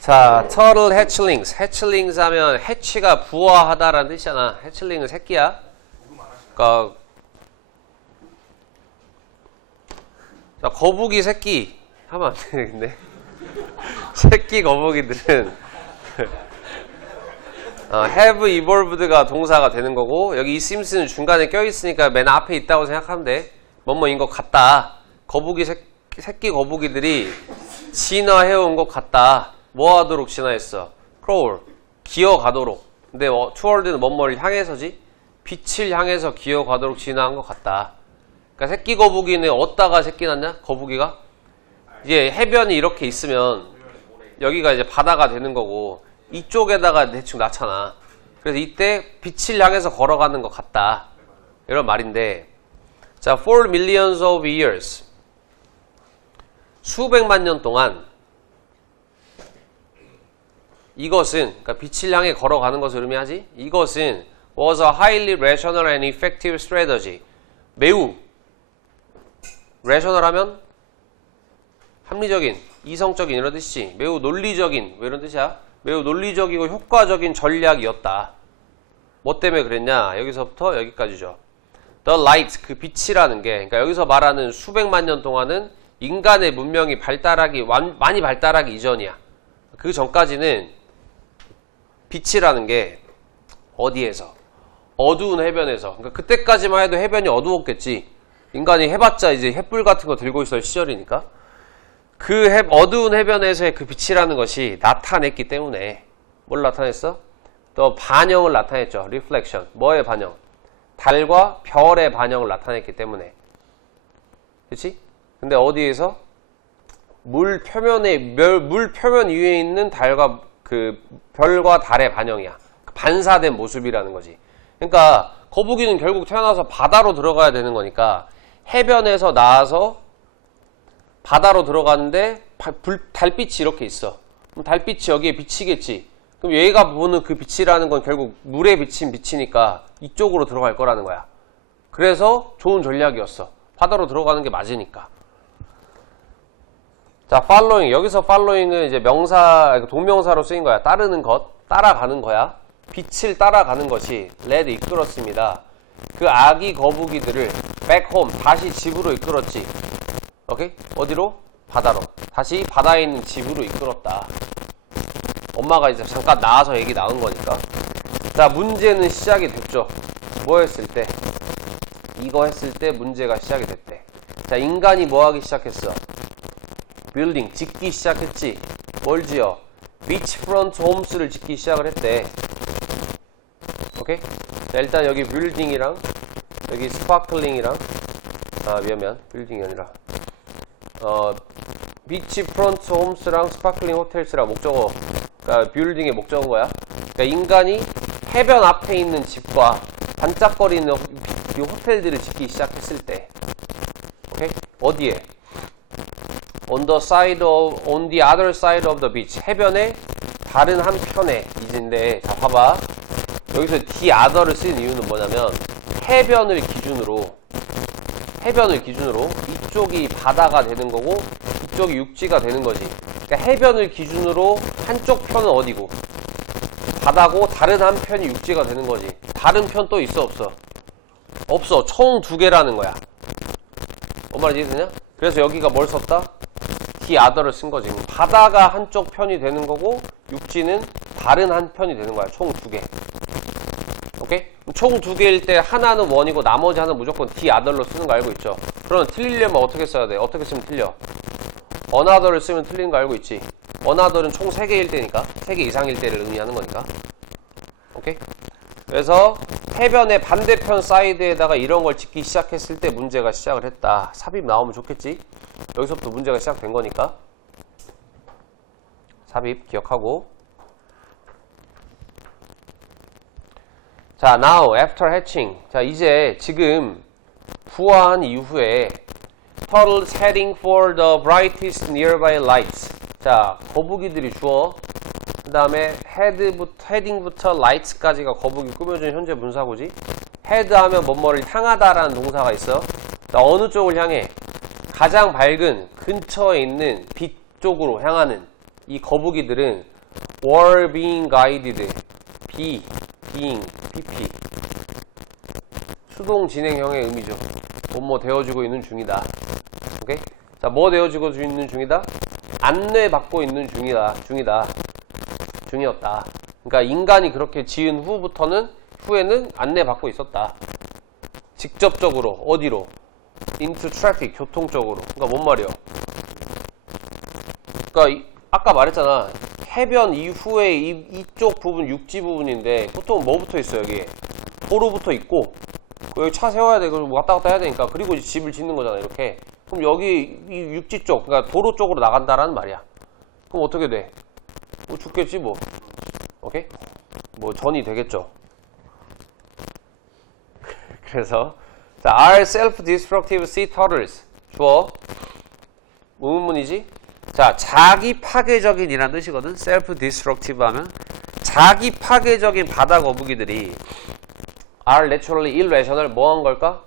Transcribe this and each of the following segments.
자, turtle hatchlings. hatchlings 하면 hatch가 부화하다라는 뜻이잖아. hatchling은 새끼야. 그러니까 자, 거북이 새끼 하면 안 되겠네. 새끼 거북이들은 have evolved가 동사가 되는 거고, 여기 이 sims는 중간에 껴있으니까 맨 앞에 있다고 생각하면 돼. 뭐뭐인 것 같다. 거북이 새끼 거북이들이 진화해온 것 같다. 뭐 하도록 진화했어? crawl, 기어가도록. 근데 toward는 뭐뭐를 향해서지? 빛을 향해서 기어가도록 진화한 것 같다. 그러니까 새끼 거북이는 어디다가 새끼 낳냐? 거북이가? 이제 해변이 이렇게 있으면 여기가 이제 바다가 되는 거고, 이쪽에다가 대충 낳잖아. 그래서 이때 빛을 향해서 걸어가는 것 같다. 이런 말인데, 자, for millions of years. 수백만 년 동안 이것은, 그러니까 빛을 향해 걸어가는 것을 의미하지? 이것은 was a highly rational and effective strategy. 매우 rational 하면 합리적인, 이성적인 이런 뜻이지. 매우 논리적인, 뭐 이런 뜻이야? 매우 논리적이고 효과적인 전략이었다. 뭐 때문에 그랬냐? 여기서부터 여기까지죠. The light, 그 빛이라는 게, 그러니까 여기서 말하는 수백만 년 동안은 인간의 문명이 많이 발달하기 이전이야. 그 전까지는 빛이라는 게 어디에서? 어두운 해변에서. 그러니까 그때까지만 해도 해변이 어두웠겠지. 인간이 해봤자 이제 횃불 같은 거 들고 있을 시절이니까. 그 어두운 해변에서의 그 빛이라는 것이 나타냈기 때문에 뭘 나타냈어? 또 반영을 나타냈죠. reflection. 뭐의 반영? 달과 별의 반영을 나타냈기 때문에. 그치? 근데 어디에서? 물 표면 위에 있는 달과 그 별과 달의 반영이야. 반사된 모습이라는 거지. 그러니까 거북이는 결국 태어나서 바다로 들어가야 되는 거니까 해변에서 나와서 바다로 들어가는데 달빛이 이렇게 있어. 그럼 달빛이 여기에 비치겠지. 그럼 얘가 보는 그 빛이라는 건 결국 물에 비친 빛이니까 이쪽으로 들어갈 거라는 거야. 그래서 좋은 전략이었어. 바다로 들어가는 게 맞으니까. 자, following. 여기서 following은 이제 명사, 동명사로 쓰인 거야. 따르는 것, 따라가는 거야. 빛을 따라가는 것이 led, 이끌었습니다. 그 아기 거북이들을 back home, 다시 집으로 이끌었지. 오케이? 어디로? 바다로. 다시 바다에 있는 집으로 이끌었다. 엄마가 이제 잠깐 나와서 얘기 나온 거니까. 자, 문제는 시작이 됐죠. 뭐 했을 때? 이거 했을 때 문제가 시작이 됐대. 자, 인간이 뭐 하기 시작했어? 빌딩, 짓기 시작했지. 뭘 지어? 비치프런트 홈스를 짓기 시작을 했대. 오케이? 자, 일단 여기 빌딩이랑 여기 스파클링이랑 미안 빌딩이 아니라 비치프런트 홈스랑 스파클링 호텔스랑 목적어, 그러니까 빌딩의 목적어야. 그러니까 인간이 해변 앞에 있는 집과 반짝거리는 이 호텔들을 짓기 시작했을 때, 오케이? 어디에? on the other side of the beach. 해변의 다른 한편에 이제인데, 자, 봐봐. 여기서 the other를 쓰는 이유는 뭐냐면, 해변을 기준으로 이쪽이 바다가 되는 거고, 이쪽이 육지가 되는 거지. 그러니까 해변을 기준으로 한쪽 편은 어디고? 바다고, 다른 한편이 육지가 되는 거지. 다른 편 또 있어, 없어? 없어. 총 2개라는 거야. 뭔 말인지 이해되냐? 그래서 여기가 뭘 썼다? the other를 쓴 거지. 바다가 한쪽 편이 되는 거고, 육지는 다른 한 편이 되는 거야. 총 2개. 오케이? 총 2개일 때 하나는 원이고 나머지 하나는 무조건 the other로 쓰는 거 알고 있죠? 그럼 틀리려면 어떻게 써야 돼? 어떻게 쓰면 틀려? another를 쓰면 틀리는 거 알고 있지? another는 총 3개일 때니까, 3개 이상일 때를 의미하는 거니까. 오케이? 그래서 해변의 반대편 사이드에다가 이런 걸 짓기 시작했을 때 문제가 시작을 했다. 삽입 나오면 좋겠지? 여기서부터 문제가 시작된 거니까 삽입 기억하고. 자, now after hatching. 자, 이제 지금 부화한 이후에 turtles heading for the brightest nearby lights. 자, 거북이들이 주어. 그 다음에 heading부터 lights까지가 거북이 꾸며준 현재 분사구지. head 하면 뭐뭐를 향하다라는 동사가 있어. 자, 어느 쪽을 향해? 가장 밝은 근처에 있는 빛 쪽으로 향하는 이 거북이들은 were being guided. being, pp. 수동 진행형의 의미죠. 뭐 되어지고 있는 중이다. 오케이? 자, 뭐 되어지고 있는 중이다? 안내받고 있는 중이었다. 그러니까 인간이 그렇게 지은 후에는 안내받고 있었다. 직접적으로 어디로? into traffic, 교통 쪽으로. 그러니까 뭔 말이요? 그러니까 아까 말했잖아. 해변 이후에 이쪽 부분 육지 부분인데 보통 뭐 붙어 있어 여기? 도로 붙어 있고 여기 차 세워야 되고 왔다 갔다 해야 되니까 그리고 이제 집을 짓는 거잖아 이렇게. 그럼 여기 이 육지 쪽, 그러니까 도로 쪽으로 나간다라는 말이야. 그럼 어떻게 돼? 뭐 죽겠지 뭐. 오케이? 뭐 전이 되겠죠. 그래서 자, are self-destructive sea turtles. 주어 의문문이지? 자, 자기 파괴적인 이란 뜻이거든. self-destructive 하면 자기 파괴적인 바다 거북이들이 are naturally irrational 뭐한 걸까?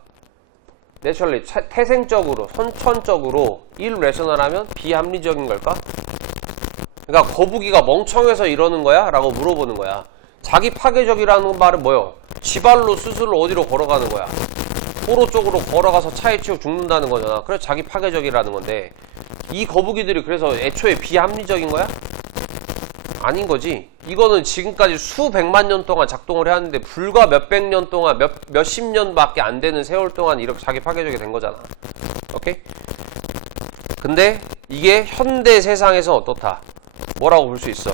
naturally 태생적으로 선천적으로 irrational 하면 비합리적인 걸까? 그러니까 거북이가 멍청해서 이러는 거야? 라고 물어보는 거야. 자기 파괴적이라는 말은 뭐요? 지발로 스스로 어디로 걸어가는 거야? 도로 쪽으로 걸어가서 차에 치여 죽는다는 거잖아. 그래서 자기 파괴적이라는 건데 이 거북이들이 그래서 애초에 비합리적인 거야? 아닌 거지. 이거는 지금까지 수백만 년 동안 작동을 해왔는데 불과 몇백 년 동안 몇십 년밖에 안 되는 세월 동안 이렇게 자기 파괴적이 된 거잖아. 오케이? 근데 이게 현대 세상에서 어떻다? 뭐라고 볼 수 있어?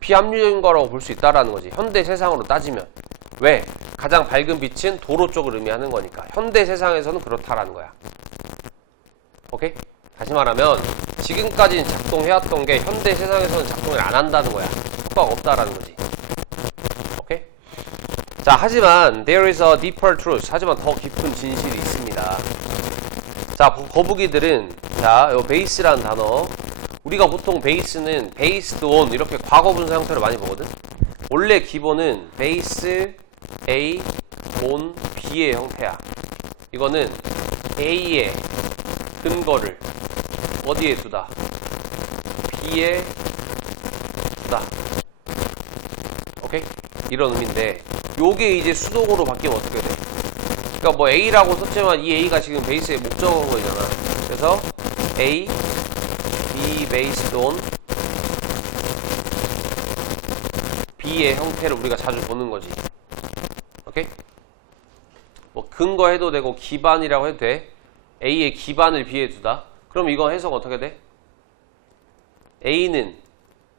비합리적인 거라고 볼 수 있다라는 거지. 현대 세상으로 따지면. 왜? 가장 밝은 빛은 도로 쪽을 의미하는 거니까. 현대 세상에서는 그렇다라는 거야. 오케이? 다시 말하면 지금까지는 작동해왔던 게 현대 세상에서는 작동을 안 한다는 거야. 효과가 없다라는 거지. 오케이? 자, 하지만 there is a deeper truth. 하지만 더 깊은 진실이 있습니다. 자, 거북이들은 자, 요 베이스라는 단어. 우리가 보통 베이스는 based on 이렇게 과거분사 형태로 많이 보거든. 원래 기본은 base A on B의 형태야. 이거는 A의 근거를 어디에 두다? B에 두다. 오케이? 이런 의미인데 요게 이제 수동으로 바뀌면 어떻게 돼? 그러니까 뭐 A라고 썼지만 이 A가 지금 베이스의 목적어잖아. 그래서 A, B based on B의 형태를 우리가 자주 보는 거지. 오케이? 뭐 근거해도 되고 기반이라고 해도 돼. A의 기반을 B에 두다. 그럼 이거 해석 어떻게 돼? A는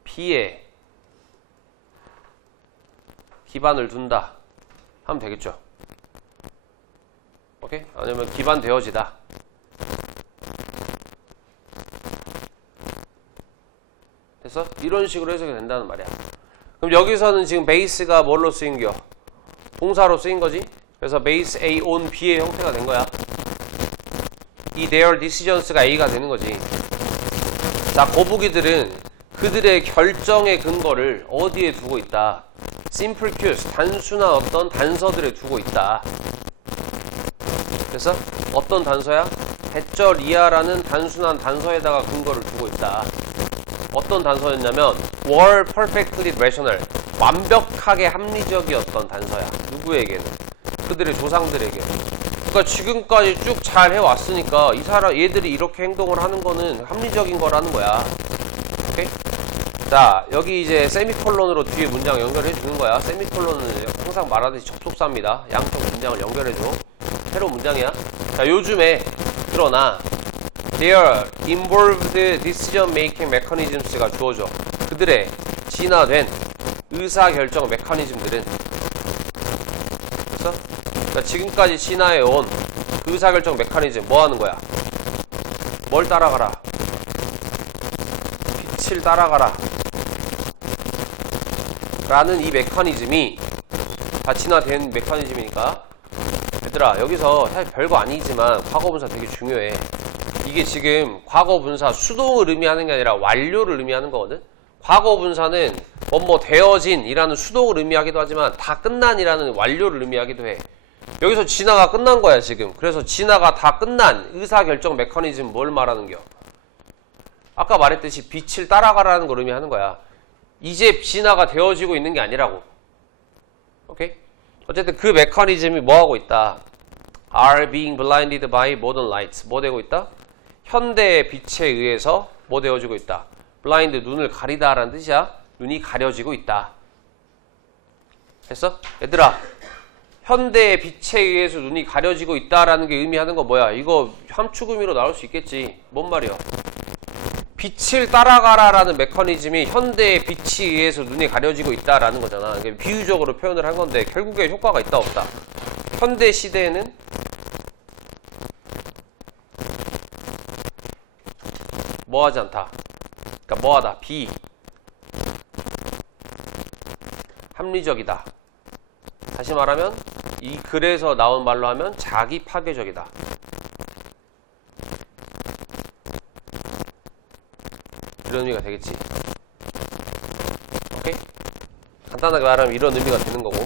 B에 기반을 둔다 하면 되겠죠. 오케이? 아니면 기반 되어지다. 됐어? 이런 식으로 해석이 된다는 말이야. 그럼 여기서는 지금 베이스가 뭘로 쓰인겨? 동사로 쓰인 거지? 그래서 base A on B의 형태가 된 거야. 이 their decisions가 A가 되는 거지. 자, 거북이들은 그들의 결정의 근거를 어디에 두고 있다? simple cues, 단순한 어떤 단서들에 두고 있다. 그래서 어떤 단서야? 대절이야라는 단순한 단서에다가 근거를 두고 있다. 어떤 단서였냐면 were perfectly rational, 완벽하게 합리적이었던 단서야. 누구에게는? 그들의 조상들에게. 그러니까 지금까지 쭉 잘 해왔으니까 얘들이 이렇게 행동을 하는 거는 합리적인 거라는 거야. 오케이? 자, 여기 이제 세미콜론으로 뒤에 문장 연결해 주는 거야. 세미콜론은 항상 말하듯이 접속사입니다. 양쪽 문장을 연결해 줘. 새로운 문장이야. 자, 요즘에 그러나 their involved decision making mechanisms가 주어져. 그들의 진화된 의사결정 메커니즘들은. 그래서 그러니까 지금까지 진화해온 그 의사결정 메커니즘 뭐 하는 거야? 뭘 따라가라? 빛을 따라가라 라는 이 메커니즘이 다 진화된 메커니즘이니까. 얘들아, 여기서 사실 별거 아니지만 과거분사 되게 중요해. 이게 지금 과거분사 수동을 의미하는 게 아니라 완료를 의미하는 거거든. 과거분사는 뭐뭐 되어진 이라는 수동을 의미하기도 하지만 다 끝난 이라는 완료를 의미하기도 해. 여기서 진화가 끝난 거야 지금. 그래서 진화가 다 끝난 의사결정 메커니즘 뭘 말하는겨? 아까 말했듯이 빛을 따라가라는 걸 의미하는 거야. 이제 진화가 되어지고 있는 게 아니라고. 오케이? 어쨌든 그 메커니즘이 뭐 하고 있다? are being blinded by modern lights. 뭐 되고 있다? 현대의 빛에 의해서 뭐 되어지고 있다? blind, 눈을 가리다라는 뜻이야. 눈이 가려지고 있다. 됐어? 얘들아, 현대의 빛에 의해서 눈이 가려지고 있다라는 게 의미하는 거 뭐야? 이거 함축 의미로 나올 수 있겠지. 뭔 말이야? 빛을 따라가라라는 메커니즘이 현대의 빛에 의해서 눈이 가려지고 있다라는 거잖아. 비유적으로 표현을 한 건데 결국에 효과가 있다 없다? 현대 시대에는 뭐하지 않다. 그러니까 뭐하다. 합리적이다. 다시 말하면 이 글에서 나온 말로 하면 자기 파괴적이다. 이런 의미가 되겠지. 오케이? 간단하게 말하면 이런 의미가 되는 거고.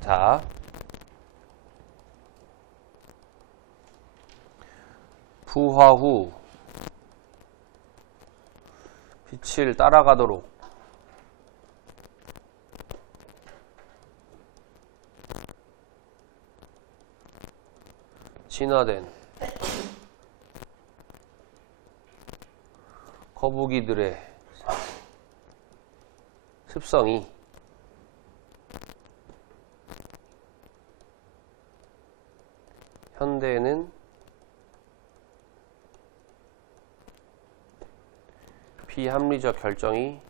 자, 부화 후 빛을 따라가도록 진화된 거북이들의 습성이 현대에는 비합리적 결정이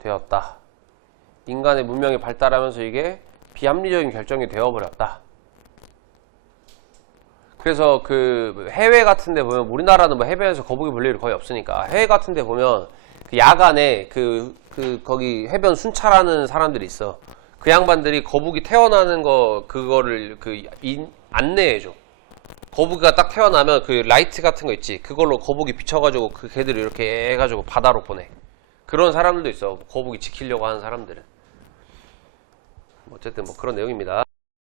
되었다. 인간의 문명이 발달하면서 이게 비합리적인 결정이 되어버렸다. 그래서 그 해외 같은 데 보면, 우리나라는 뭐 해변에서 거북이 볼 일이 거의 없으니까 해외 같은 데 보면 그 야간에 거기 해변 순찰하는 사람들이 있어. 그 양반들이 거북이 태어나는 그거를 안내해줘. 거북이가 딱 태어나면 그 라이트 같은 거 있지. 그걸로 거북이 비춰가지고 그 개들을 이렇게 해가지고 바다로 보내. 그런 사람들도 있어. 거북이 지키려고 하는 사람들은. 어쨌든 뭐 그런 내용입니다.